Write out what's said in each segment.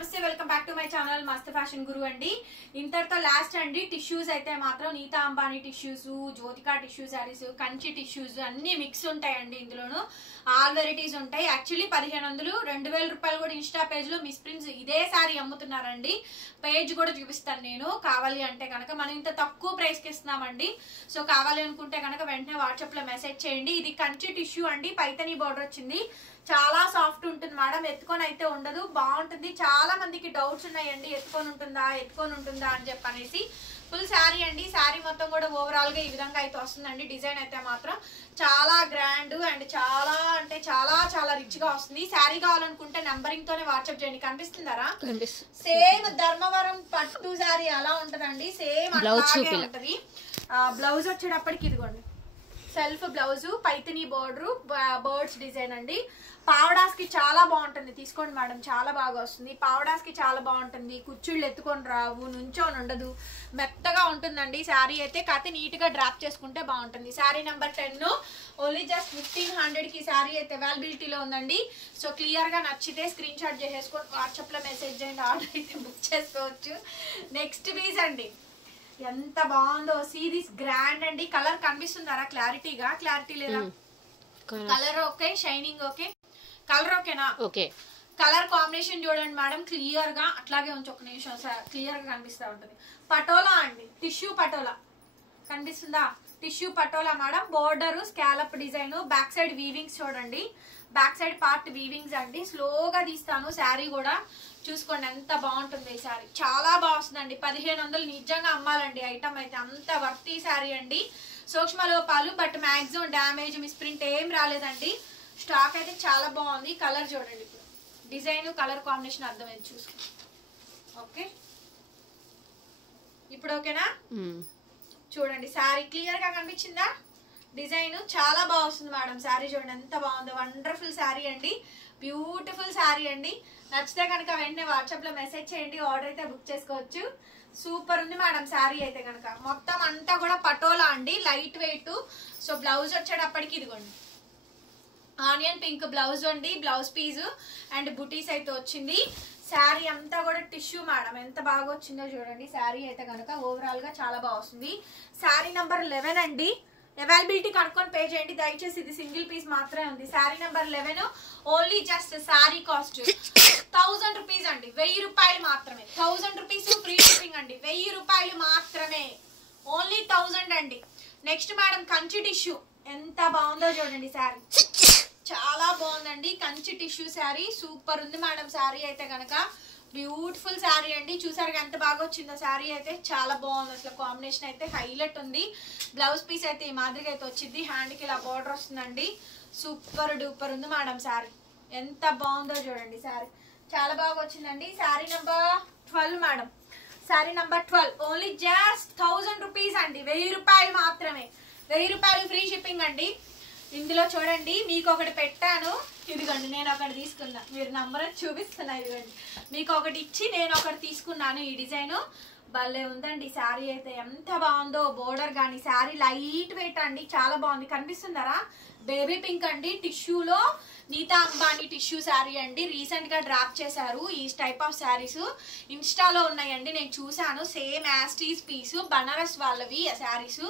నమస్తే welcome back to my channel Mast fashion Guru అండి. ఇంతటితో లాస్ట్ అండి. టిష్యూస్ అయితే మాత్రం Nita Ambani tissues, Jyothika tissue saris, Kanchi tissues అన్ని మిక్స్ ఉంటాయండి. ఇందులోను ఆల్ వెరైటీస్ ఉంటాయి. యాక్చువల్లీ 1500 2000 రూపాయలు కూడా ఇన్స్టా పేజ్ లో మిస్ ప్రింట్స్ ఇదే శారీ అమ్ముతున్నారండి. పేజ్ కూడా చూపిస్తాను నేను, కావాలి అంటే కనుక. మనం ఇంత తక్కువ ప్రైస్ కి ఇస్తున్నామండి. సో కావాలి అనుకుంటే కనుక వెంటనే వాట్సాప్ లో మెసేజ్ చేయండి. ఇది కంచి టిష్యూ అండి, పైతని బోర్డర్ వచ్చింది. చాలా సాఫ్ట్ ఉంటుంది మేడం, ఎత్తుకొని అయితే ఉండదు, బాగుంటుంది. చాలా మందికి డౌట్స్ ఉన్నాయండి, ఎత్తుకొని ఉంటుందా అని చెప్పనేసి. ఫుల్ శారీ అండి. శారీ మొత్తం కూడా ఓవరాల్ గా ఈ విధంగా అయితే వస్తుందండి. డిజైన్ అయితే మాత్రం చాలా గ్రాండ్ అండ్ చాలా అంటే చాలా రిచ్ గా వస్తుంది. శారీ కావాలనుకుంటే నంబరింగ్ తోనే వాట్సాప్ చేయండి. కనిపిస్తుందారా? సేమ్ ధర్మవరం పట్టు శారీ అలా ఉంటదండి, సేమ్ అలాగే ఉంటది. బ్లౌజ్ వచ్చేటప్పటికి ఇదిగోండి self blouse, Paithani border, birds design అండి. పావడాస్ కి చాలా బాగుంటుంది, తీసుకోండి మేడం, చాలా బాగా వస్తుంది. పావడాస్ కి చాలా బాగుంటుంది. కుచ్చుళ్ళు ఎత్తుకొని రావు, నుంచోని ఉండదు, మెత్తగా ఉంటుందండి శారీ అయితే. కాకపోతే నీట్ గా డ్రాప్ చేసుకుంటే బాగుంటుంది. శారీ నెంబర్ 10 ఓన్లీ జస్ట్ 1500 కి శారీ అయితే అవైలబిలిటీలో ఉందండి. సో క్లియర్ గా నచ్చితే స్క్రీన్ షాట్ చేసేసుకొని వాట్సాప్ లో మెసేజ్ చేయండి, ఆర్డర్ అయితే బుక్ చేసుకోవచ్చు. నెక్స్ట్ పీస్ అండి, ఎంత బాగుందో. సీ దిస్ గ్రాండ్ అండి. కలర్ కనిపిస్తుందారా క్లారిటీగా? క్లారిటీ లేదా? Colour okay, shining okay, colour ఓకేనా? ఓకే. కలర్ కాంబినేషన్ చూడండి మేడం, క్లియర్ గా అట్లాగే ఉంచి ఒక నిమిషం క్లియర్ గా కనిపిస్తూ ఉంటుంది. పటోలా అండి, టిష్యూ పటోలా కనిపిస్తుందా? Tissue patola madam. Border scallop design, back side weavings చూడండి, బ్యాక్ సైడ్ పార్ట్ వీవింగ్స్ అండి. స్లోగా తీస్తాను. శారీ కూడా చూసుకోండి ఎంత బాగుంటుంది. ఈ శారీ చాలా బాగుంటుందండి. 1500 నిజంగా అమ్మాలండి ఐటమ్ అయితే, అంత వర్తీ శారీ అండి. సూక్ష్మ లోపాలు బట్ మ్యాక్సిమం డ్యామేజ్ మిస్ప్రింట్ ఏం రాలేదండి. స్టాక్ అయితే చాలా బాగుంది. కలర్ చూడండి, ఇప్పుడు డిజైన్ కలర్ కాంబినేషన్ అర్థమైంది, చూసుకోండి. ఓకే, ఇప్పుడు ఓకేనా? చూడండి శారీ క్లియర్ గా కనిపించిందా? డిజైన్ చాలా బాగుంది మేడం. శారీ చూడండి ఎంత బాగుందో, వండర్ఫుల్ శారీ అండి, బ్యూటిఫుల్ శారీ అండి. నచ్చితే కనుక వెంటనే వాట్సాప్ లో మెసేజ్ చేయండి, ఆర్డర్ అయితే బుక్ చేసుకోవచ్చు. సూపర్ ఉంది మేడం శారీ అయితే కనుక. మొత్తం అంతా కూడా పటోలా అండి, లైట్ వెయిట్. సో బ్లౌజ్ వచ్చేటప్పటికి ఇదిగోండి ఆనియన్ పింక్ బ్లౌజ్ అండి, బ్లౌజ్ పీస్ అండ్ బుటీస్ అయితే వచ్చింది. శారీ అంతా కూడా టిష్యూ మేడం, ఎంత బాగా వచ్చిందో చూడండి. శారీ అయితే కనుక ఓవరాల్ గా చాలా బాగా వస్తుంది. శారీ నెంబర్ 11 అండి. అవైలబిలిటీ కనుక్కొని పే చేయండి దయచేసి. ఇది సింగిల్ పీస్ మాత్రమే ఉంది. Sari number 11 only just sari cost 1000 rupees అండి, 1000 రూపాయలు మాత్రమే. 1000 రూపీస్ ఫ్రీ షిప్పింగ్ అండి, 1000 రూపాయలు మాత్రమే, ఓన్లీ 1000 అండి. నెక్స్ట్ మేడం కంచి టిష్యూ, ఎంత బాగుందో చూడండి. శారీ చాలా బాగుందండి, కంచి టిష్యూ శారీ సూపర్ ఉంది మేడం. శారీ అయితే కనుక బ్యూటిఫుల్ శారీ అండి. చూసారు ఎంత బాగా వచ్చిందో శారీ అయితే, చాలా బాగుంది అసలు. కాంబినేషన్ అయితే హైలైట్ ఉంది. బ్లౌజ్ పీస్ అయితే ఈ మాదిరిగా అయితే వచ్చింది, హ్యాండ్ కి ఇలా బార్డర్ వస్తుందండి. సూపర్ డూపర్ ఉంది మేడం శారీ, ఎంత బాగుందో చూడండి. శారీ చాలా బాగా వచ్చిందండి. Sari number 12 madam. Sari number 12 only just 1000 rupees అండి, 1000 రూపాయలు మాత్రమే, 1000 రూపాయలు ఫ్రీ షిప్పింగ్ అండి. ఇందులో చూడండి మీకు ఒకటి పెట్టాను, ఇదిగోండి నేను ఒకటి తీసుకున్నా, మీరు నంబర్ చూపిస్తున్నా, ఇదిగోండి మీకు ఒకటి ఇచ్చి నేను ఒకటి తీసుకున్నాను. ఈ డిజైన్ భలే ఉందండి. శారీ అయితే ఎంత బాగుందో, బోర్డర్ కానీ శారీ లైట్ వెయిట్ అండి, చాలా బాగుంది. కనిపిస్తుందరా? బేబీ పింక్ అండి, టిష్యూలో నీతా అంబానీ టిష్యూ శారీ అండి. రీసెంట్ గా డ్రాప్ చేశారు ఈ టైప్ ఆఫ్ శారీస్, ఇన్స్టాలో ఉన్నాయండి, నేను చూసాను. సేమ్ యాస్టీస్ పీస్, బనారస్ వాళ్ళవి శారీస్.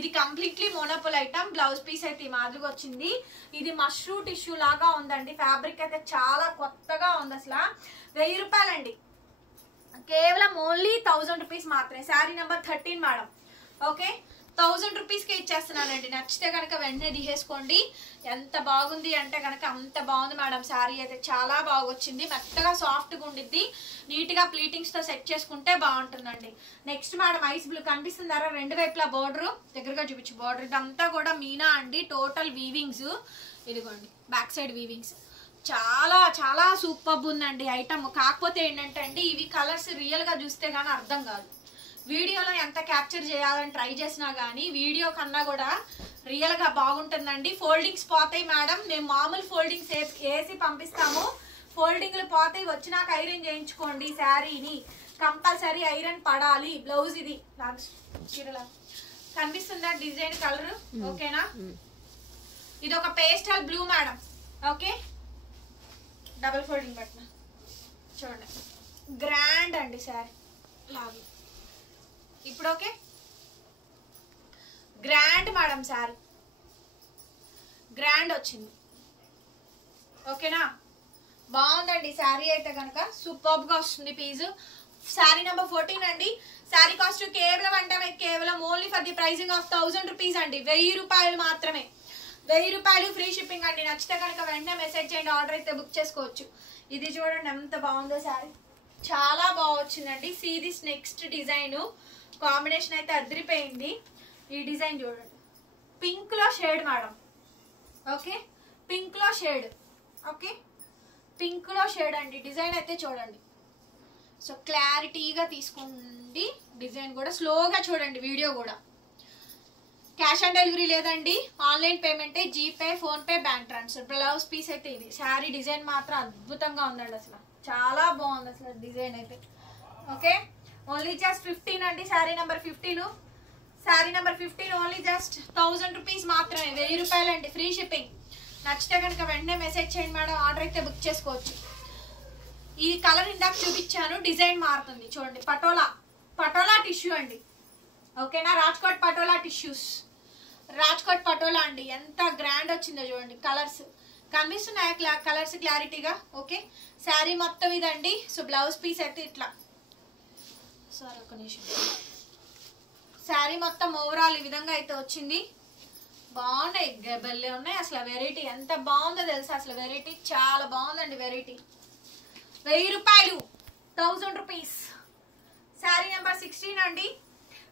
ఇది కంప్లీట్లీ మోనోపుల్ ఐటమ్. బ్లౌజ్ పీస్ అయితే ఈ మాదిరిగా వచ్చింది. ఇది మష్రూ టిష్యూ లాగా ఉందండి. ఫ్యాబ్రిక్ అయితే చాలా కొత్తగా ఉంది అసలు. 1000 రూపాయలండి, కేవలం ఓన్లీ 1000 రూపీస్ మాత్రమే. Sari number 13 madam. Okay, 1000 rupees కి ఇచ్చేస్తున్నానండి. నచ్చితే కనుక వెంటనే తీసేసుకోండి. ఎంత బాగుంది అంటే కనుక అంత బాగుంది మేడం. శారీ అయితే చాలా బాగా వచ్చింది, మెత్తగా సాఫ్ట్ గా ఉండిద్ది. నీట్ గా ప్లీటింగ్స్ తో సెట్ చేసుకుంటే బాగుంటుందండి. నెక్స్ట్ మేడం ఐస్ బ్లూ, కనిపిస్తుందారా? రెండు వైపులా బోర్డర్, దగ్గరగా చూపించు బోర్డర్. ఇదంతా కూడా మీనా అండి, టోటల్ వీవింగ్స్. ఇదిగోండి బ్యాక్ సైడ్ వీవింగ్స్. చాలా సూపర్ ఉందండి ఐటమ్. కాకపోతే ఏంటంటే అండి, ఇవి కలర్స్ రియల్ గా చూస్తే గానీ అర్థం కాదు. వీడియోలో ఎంత క్యాప్చర్ చేయాలని ట్రై చేసినా గానీ వీడియో కన్నా కూడా రియల్ గా బాగుంటుందండి. ఫోల్డింగ్స్ పోతాయి మేడం, మేము మామూలు ఫోల్డింగ్స్ వేసి పంపిస్తాము. ఫోల్డింగ్లు పోతాయి, వచ్చినాక ఐరన్ చేయించుకోండి. శారీని కంపల్సరీ ఐరన్ పడాలి. బ్లౌజ్ ఇది చీరలా కనిపిస్తుందా డిజైన్, కలర్ ఓకేనా? ఇది ఒక pastel blue madam. Okay, double folding బట్న చూడండి, గ్రాండ్ అండి శారీ లాగు. ఇప్పుడు okay, grand madam sari, grand వచ్చింది. ఓకేనా, బాగుందండి శారీ అయితే కనుక సూపర్ గా వస్తుంది పీస్. శారీ నెంబర్ 14 అండి. శారీ కాస్ట్ కేవలం అంటే కేవలం only for the pricing of 1000 rupees అండి. 1000 రూపాయలు మాత్రమే, 1000 రూపాయలు ఫ్రీ షిప్పింగ్ అండి. నచ్చితే కనుక వెంటనే మెసేజ్ చేయండి, ఆర్డర్ అయితే బుక్ చేసుకోవచ్చు. ఇది చూడండి ఎంత బాగుందో శారీ, చాలా బాగా వచ్చిందండి. See this next design combination అయితే అదిరిపోయింది. ఈ డిజైన్ చూడండి, పింక్ లో షేడ్ మేడం. ఓకే, పింక్ లో షేడ్. ఓకే, పింక్ లో షేడ్ అండి. డిజైన్ అయితే చూడండి, సో క్లారిటీగా తీసుకోండి. డిజైన్ కూడా స్లోగా చూడండి, వీడియో కూడా. క్యాష్ ఆన్ డెలివరీ లేదండి, ఆన్లైన్ పేమెంటే, GPay, PhonePe, bank transfer. Blouse piece అయితే ఇది. శారీ డిజైన్ మాత్రం అద్భుతంగా ఉందండి, అసలు చాలా బాగుంది అసలు డిజైన్ అయితే. ఓకే, ఓన్లీ జస్ట్ 15 అండి. Sari number 15, sari number 15 only just 1000 rupees మాత్రమే, 1000 రూపాయలు అండి, ఫ్రీ షిప్పింగ్. నచ్చితే కనుక వెంటనే మెసేజ్ చేయండి మేడం, ఆర్డర్ అయితే బుక్ చేసుకోవచ్చు. ఈ కలర్ ఇందాక చూపించాను, డిజైన్ మారుతుంది చూడండి. పటోలా, పటోలా టిష్యూ అండి. ఓకేనా, రాజ్కోట్ పటోలా టిష్యూస్, రాజ్కోట్ పటోలా అండి. ఎంత గ్రాండ్ వచ్చిందో చూడండి. కలర్స్ కనిపిస్తున్నాయా, కలర్స్ క్లారిటీగా. ఓకే, శారీ మొత్తం ఇదండి. సో బ్లౌజ్ పీస్ అయితే ఇట్లా, సారీ ఒక నిమిషం. శారీ మొత్తం ఓవరాల్ ఈ విధంగా అయితే వచ్చింది. బాగున్నాయి, బెల్లే ఉన్నాయి అసలు. వెరైటీ ఎంత బాగుందో తెలుసా అసలు, వెరైటీ చాలా బాగుందండి. వెరైటీ 1000 రూపాయలు, 1000 రూపీస్. శారీ నెంబర్ 16 అండి.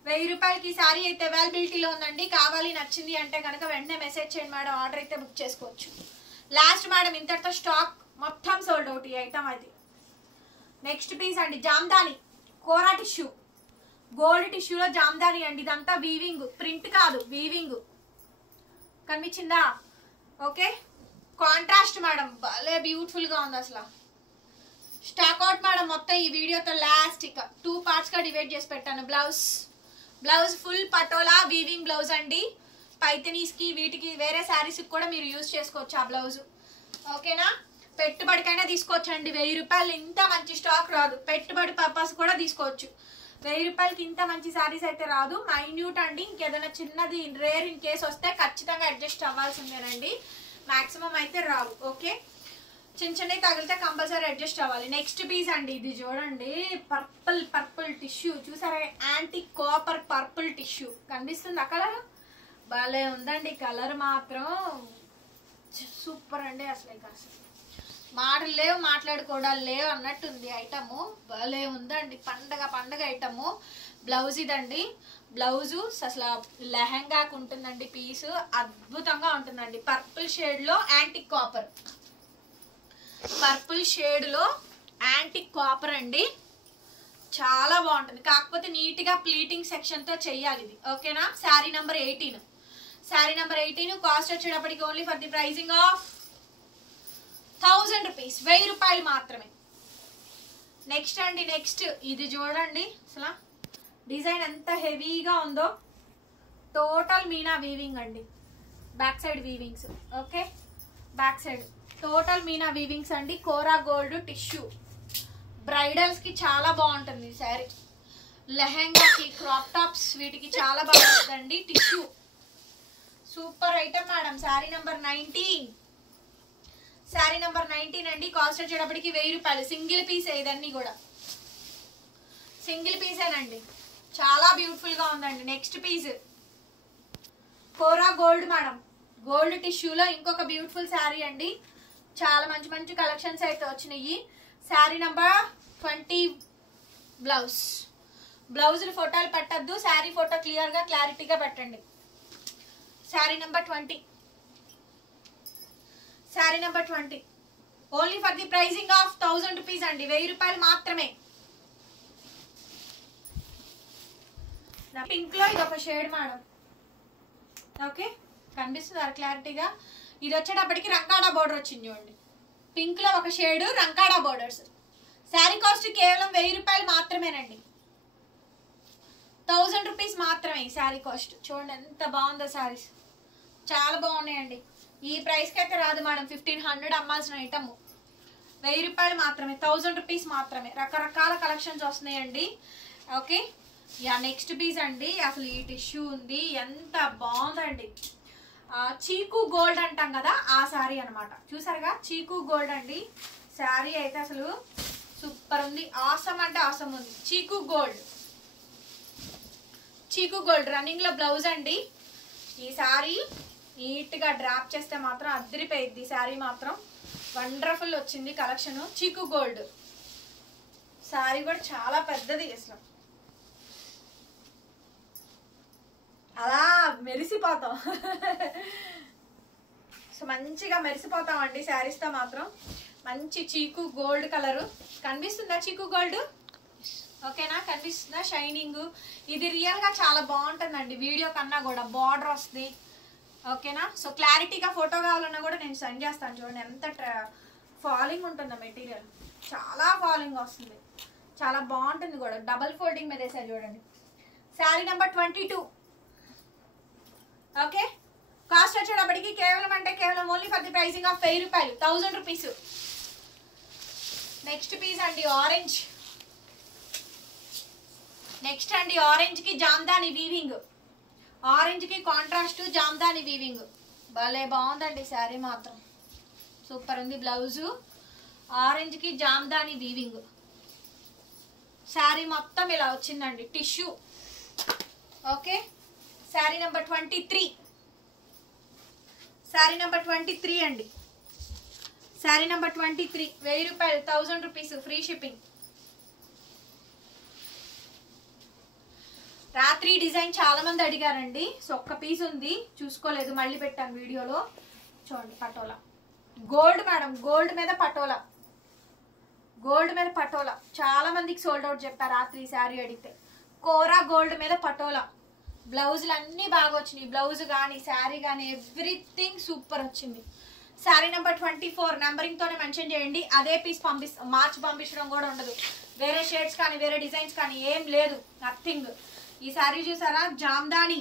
1000 రూపాయలకి శారీ అయితే అవైలబిలిటీలో ఉందండి. కావాలి నచ్చింది అంటే కనుక వెంటనే మెసేజ్ చేయండి మేడం, ఆర్డర్ అయితే బుక్ చేసుకోవచ్చు. లాస్ట్ మేడం, ఇంతటితో స్టాక్ మొత్తం సోల్డ్ అవుట్ ఈ ఐటమ్ అది. నెక్స్ట్ పీస్ అండి, జామ్దాని కోరా టిష్యూ, గోల్డ్ టిష్యూలో జామ్దాని అండి. ఇదంతా వీవింగ్, ప్రింట్ కాదు, వీవింగ్. కనిపించిందా? ఓకే, కాంట్రాస్ట్ మేడం, భలే బ్యూటిఫుల్ గా ఉంది అసలు. స్టాక్ అవుట్ మేడం మొత్తం ఈ వీడియోతో లాస్ట్ ఇక 2 పార్ట్స్ గా డివైడ్ చేసి పెట్టాను. Blouse, blouse full patola weaving blouse అండి. పైతనీస్ కి వీటికి వేరే శారీస్ కూడా మీరు యూజ్ చేసుకోవచ్చు ఆ బ్లౌజ్. ఓకేనా, పెట్టుబడికైనా తీసుకోవచ్చు అండి. 1000 రూపాయలు ఇంత మంచి స్టాక్ రాదు, పెట్టుబడి పర్పస్ కూడా తీసుకోవచ్చు. 1000 రూపాయలకి ఇంత మంచి శారీస్ అయితే రాదు. మైన్యూట్ అండి, ఇంకేదైనా చిన్నది రేర్ ఇన్ కేసు వస్తే ఖచ్చితంగా అడ్జస్ట్ అవ్వాల్సిందేనండి, మాక్సిమం అయితే రావు. ఓకే, చిన్న చిన్నవి తగిలితే కంపల్సరీ అడ్జస్ట్ అవ్వాలి. నెక్స్ట్ పీస్ అండి, ఇది చూడండి, పర్పుల్, పర్పుల్ టిష్యూ చూసారా, యాంటీ కాపర్ పర్పుల్ టిష్యూ. కనిపిస్తుంది ఆ కలర్, భలే ఉందండి కలర్ మాత్రం, సూపర్ అండి అసలు. ఇక అసలు మాటలు లేవు, మాట్లాడుకోవడాలు లేవు అన్నట్టుంది ఐటము, భలే ఉందండి. పండగ పండగ ఐటము. బ్లౌజ్ ఇదండి, బ్లౌజు అసలు లెహంగాకు ఉంటుందండి పీసు, అద్భుతంగా ఉంటుందండి. పర్పుల్ షేడ్ లో యాంటిక్ కాపర్, పర్పుల్ షేడ్ లో యాంటిక్ కాపర్ అండి, చాలా బాగుంటుంది. కాకపోతే నీట్ గా ప్లీటింగ్ సెక్షన్ తో చెయ్యాలి ఇది. ఓకేనా, sari number 18, sari number 18 cost వచ్చేటప్పటికి only for the pricing of 1000 rupees, 1000 రూపాయలు మాత్రమే. నెక్స్ట్ అండి, నెక్స్ట్ ఇది చూడండి అసలు డిజైన్ ఎంత హెవీగా ఉందో. టోటల్ మీనా వీవింగ్ అండి, back side weavings. Okay, back side total meena weavings అండి. కోరా గోల్డ్ టిష్యూ, బ్రైడల్స్ కి చాలా బాగుంటుంది శారీ. లెహంగాకి, క్రాప్ టాప్స్ వీటికి చాలా బాగుంటుందండి tissue. Super item madam. Sari number 19, sari number 19 అండి. కాస్ట్ వచ్చేటప్పటికి 1000 రూపాయలు. సింగిల్ పీసే ఇదన్నీ కూడా, సింగిల్ పీసేనండి, చాలా బ్యూటిఫుల్ గా ఉందండి. నెక్స్ట్ పీస్ కోరా గోల్డ్ మేడం, గోల్డ్ టిష్యూలో ఇంకొక బ్యూటిఫుల్ శారీ అండి. చాలా మంచి మంచి కలెక్షన్స్ అయితే వచ్చినాయి. శారీ నెంబర్ 20 బ్లౌజ్, బ్లౌజులు ఫోటోలు పెట్టద్దు, శారీ ఫోటో క్లియర్ గా క్లారిటీగా పెట్టండి. Sari number 20, sari number 20 only for the pricing of 1000 rupees అండి, 1000 రూపాయలు మాత్రమే. పింక్ లో ఇది ఒక షేడ్ మేడం. ఓకే, కనిపిస్తుంది క్లారిటీగా. ఇది వచ్చేటప్పటికి రంకాడా బోర్డర్ వచ్చింది చూడండి. పింక్ లో ఒక షేడ్ రంకాడా బోర్డర్స్. శారీ కాస్ట్ కేవలం 1000 రూపాయలు మాత్రమేనండి, 1000 రూపీస్ మాత్రమే ఈ శారీ కాస్ట్. చూడండి ఎంత బాగుందో శారీస్, చాలా బాగున్నాయండి. ఈ ప్రైస్ కి అయితే రాదు మేడం, 1500 అమ్మాల్సిన ఐటమ్. 1000 రూపాయలు మాత్రమే, 1000 రూపీస్ మాత్రమే. రకరకాల కలెక్షన్స్ వస్తున్నాయండి. ఓకే, యా నెక్స్ట్ పీస్ అండి. అసలు ఈ టిష్యూ ఉంది, ఎంత బాగుందండి. చీకు గోల్డ్ అంటాం కదా, ఆ శారీ అనమాట. చూసారుగా, చీకు గోల్డ్ అండి. శారీ అయితే అసలు సూపర్ ఉంది, ఆసమ్ అంటే ఆసమ్ ఉంది. చీకు గోల్డ్, చీకు గోల్డ్ రన్నింగ్ లో బ్లౌజ్ అండి. ఈ శారీ నీట్ గా డ్రాప్ చేస్తే మాత్రం అద్దరిపోయిద్ది. శారీ మాత్రం వండర్ఫుల్ వచ్చింది కలెక్షన్. చీకు గోల్డ్ శారీ కూడా చాలా పెద్దది, అసలు అలా మెరిసిపోతాం. సో మంచిగా మెరిసిపోతాం అండి శారీస్ తో మాత్రం. మంచి చీకు గోల్డ్ కలరు కనిపిస్తుందా? చీకు గోల్డ్ ఓకేనా? కనిపిస్తుందా? షైనింగ్ ఇది రియల్ గా చాలా బాగుంటుందండి, వీడియో కన్నా కూడా. బార్డర్ వస్తుంది, ఓకేనా? సో క్లారిటీగా ఫోటో కావాలన్నా కూడా నేను సెండ్ చేస్తాను. చూడండి ఎంత ఫాలింగ్ ఉంటుందో మెటీరియల్, చాలా ఫాలింగ్ వస్తుంది, చాలా బాగుంటుంది కూడా. డబల్ ఫోల్డింగ్ మీద వేసారు చూడండి. శారీ నెంబర్ 22. ఓకే, కాస్ట్ వచ్చేటప్పటికి కేవలం అంటే కేవలం only for the pricing of 1000 రూపాయలు, 1000 రూపీస్. నెక్స్ట్ పీస్ అండి ఆరెంజ్. నెక్స్ట్ అండి ఆరెంజ్ కి జామ్దాని వీవింగ్, ఆరెంజ్ కి కాంట్రాస్ట్ జామ్దాని వీవింగ్. భలే బాగుందండి శారీ మాత్రం, సూపర్ ఉంది. బ్లౌజు ఆరెంజ్ కి జామ్దాని వీవింగ్. శారీ మొత్తం ఇలా వచ్చిందండి, tissue. Okay, sari number 23. Sari number 23 అండి. శారీ నెంబర్ 23 1000 రూపాయలు, 1000 రూపీస్, ఫ్రీ షిప్పింగ్. రాత్రి డిజైన్ చాలా మంది అడిగారండి. సో ఒక్క పీస్ ఉంది, చూసుకోలేదు, మళ్ళీ పెట్టాను వీడియోలో. చూడండి పటోలా గోల్డ్ మేడం, గోల్డ్ మీద పటోలా, గోల్డ్ మీద పటోలా. చాలా మందికి సోల్డ్ అవుట్ చెప్పారు రాత్రి శారీ అడిగితే. కోరా గోల్డ్ మీద పటోలా. బ్లౌజులు అన్నీ బాగా వచ్చినాయి, బ్లౌజ్ కానీ శారీ కానీ ఎవ్రీథింగ్ సూపర్ వచ్చింది. శారీ నెంబర్ 24 నెంబరింగ్ తోనే మెన్షన్ చేయండి. అదే పీస్ మార్చి పంపించడం కూడా ఉండదు. వేరే షేడ్స్ కానీ వేరే డిజైన్స్ కానీ ఏం లేదు, నథింగ్. ఈ శారీ చూసారా, జామ్దాని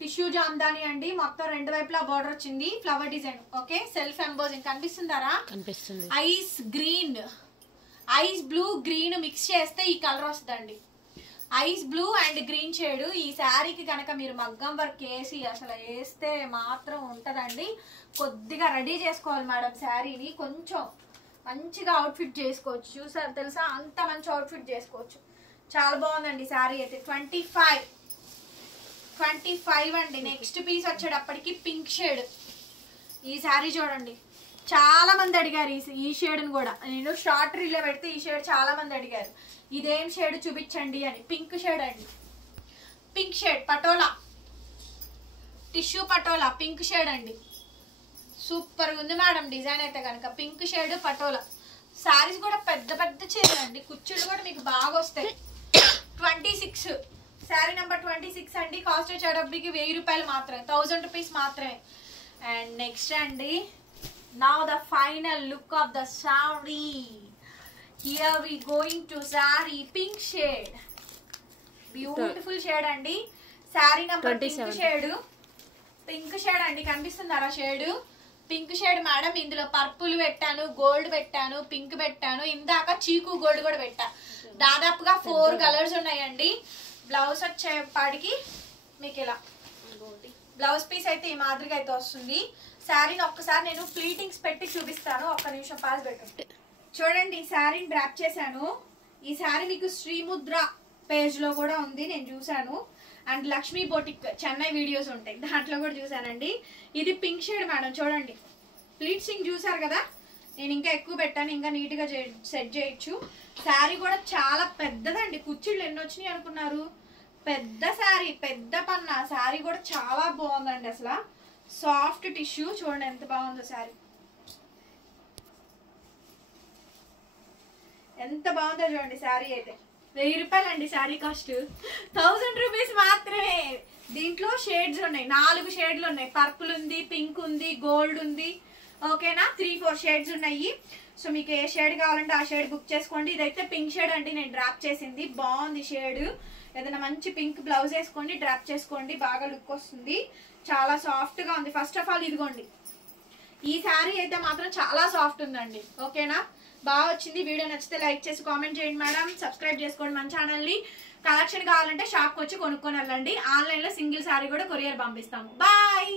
టిష్యూ జామ్దాని అండి. మొత్తం రెండు వైపులా బార్డర్ వచ్చింది, flower design. Okay, self embossing కనిపిస్తుందారా? కనిపిస్తుంది. Ice green, ice blue green mix చేస్తే ఈ కలర్ వస్తుందండి. Ice blue and green shade. ఈ శారీకి కనుక మీరు మగ్గం వర్క్ వేసి అసలు వేస్తే మాత్రం ఉంటదండి. కొద్దిగా రెడీ చేసుకోవాలి మేడం శారీని, కొంచెం మంచిగా అవుట్ఫిట్ చేసుకోవచ్చు. చూసారు తెలుసా, అంత మంచి అవుట్ఫిట్ చేసుకోవచ్చు. చాలా బాగుందండి శారీ అయితే. 25 అండి. నెక్స్ట్ పీస్ వచ్చేటప్పటికి పింక్ షేడ్. ఈ శారీ చూడండి, చాలా మంది అడిగారు ఈ షేడ్ని కూడా. నేను షార్ట్ రీల్లో పెడితే ఈ షేడ్ చాలా మంది అడిగారు, ఇదేం షేడ్ చూపించండి అని. పింక్ షేడ్ అండి, pink shade patola, tissue patola, pink shade అండి. సూపర్ ఉంది మేడం డిజైన్ అయితే కనుక. Pink shade patola. శారీస్ కూడా పెద్ద పెద్ద చీరలు అండి, కుచ్చులు కూడా మీకు బాగా వస్తాయి. 26 శారీ నెంబర్ 26 అండి. కాస్ట్ వచ్చేటప్పటికి 1000 రూపాయలు మాత్రమే, 1000 రూపీస్ మాత్రమే. అండ్ నెక్స్ట్ అండి, now the final look of the saree. Here we going to saree pink shade, beautiful shade అండి. Sari number pink shade, pink shade అండి. కనిపిస్తుందా షేడ్? Pink shade madam. ఇందులో పర్పుల్ పెట్టాను, గోల్డ్ పెట్టాను, పింక్ పెట్టాను, ఇందాక చీకు గోల్డ్ కూడా పెట్టా. దాదాపుగా 4 కలర్స్ ఉన్నాయండి. బ్లౌజ్ వచ్చేపాటికి మీకు ఇలా బ్లౌజ్ పీస్ అయితే ఈ మాదిరిగా అయితే వస్తుంది. శారీని ఒక్కసారి నేను ప్లీటింగ్స్ పెట్టి చూపిస్తాను, ఒక్క నిమిషం పాస్ పెట్టండి. చూడండి, ఈ శారీని డ్రాప్ చేశాను. ఈ శారీ మీకు శ్రీముద్ర పేజ్ లో కూడా ఉంది, నేను చూసాను. And Lakshmi boutique Chennai videos ఉంటాయి, దాంట్లో కూడా చూసానండి. ఇది పింక్ షేడ్ మేడం. చూడండి, ప్లీట్సింగ్ చూసారు కదా, నేను ఇంకా ఎక్కువ పెట్టాను, ఇంకా నీట్ గా సెట్ చేయొచ్చు. శారీ కూడా చాలా పెద్దదండి. కుచ్చిళ్ళు ఎన్ని వచ్చినాయి అనుకున్నారు? పెద్ద శారీ, పెద్ద పన్న. శారీ కూడా చాలా బాగుందండి, అసలు సాఫ్ట్ టిష్యూ. చూడండి ఎంత బాగుందో శారీ, ఎంత బాగుందో చూడండి. శారీ అయితే 1000 రూపాయలు అండి. శారీ కాస్ట్ 1000 రూపీస్ మాత్రమే. దీంట్లో షేడ్స్ ఉన్నాయి, 4 షేడ్లు ఉన్నాయి. పర్పుల్ ఉంది, పింక్ ఉంది, గోల్డ్ ఉంది. ఓకేనా, 3-4 షేడ్స్ ఉన్నాయి. సో మీకు ఏ షేడ్ కావాలంటే ఆ షేడ్ బుక్ చేసుకోండి. ఇదైతే పింక్ షేడ్ అండి, నేను డ్రాప్ చేసింది. బాగుంది షేడ్. ఏదైనా మంచి పింక్ బ్లౌజ్ వేసుకోండి, డ్రాప్ చేసుకోండి, బాగా లుక్ వస్తుంది. చాలా సాఫ్ట్ గా ఉంది. ఫస్ట్ ఆఫ్ ఆల్ ఇదిగోండి, ఈ శారీ అయితే మాత్రం చాలా సాఫ్ట్ ఉందండి. ఓకేనా, బాగా వచ్చింది. వీడియో నచ్చితే లైక్ చేసి కామెంట్ చేయండి మేడం. సబ్స్క్రైబ్ చేసుకోండి మన ఛానల్ని. కలెక్షన్ కావాలంటే షాప్కి వచ్చి కొనుక్కొని వెళ్ళండి. ఆన్లైన్లో సింగిల్ శారీ కూడా కొరియర్ పంపిస్తాము. బాయ్.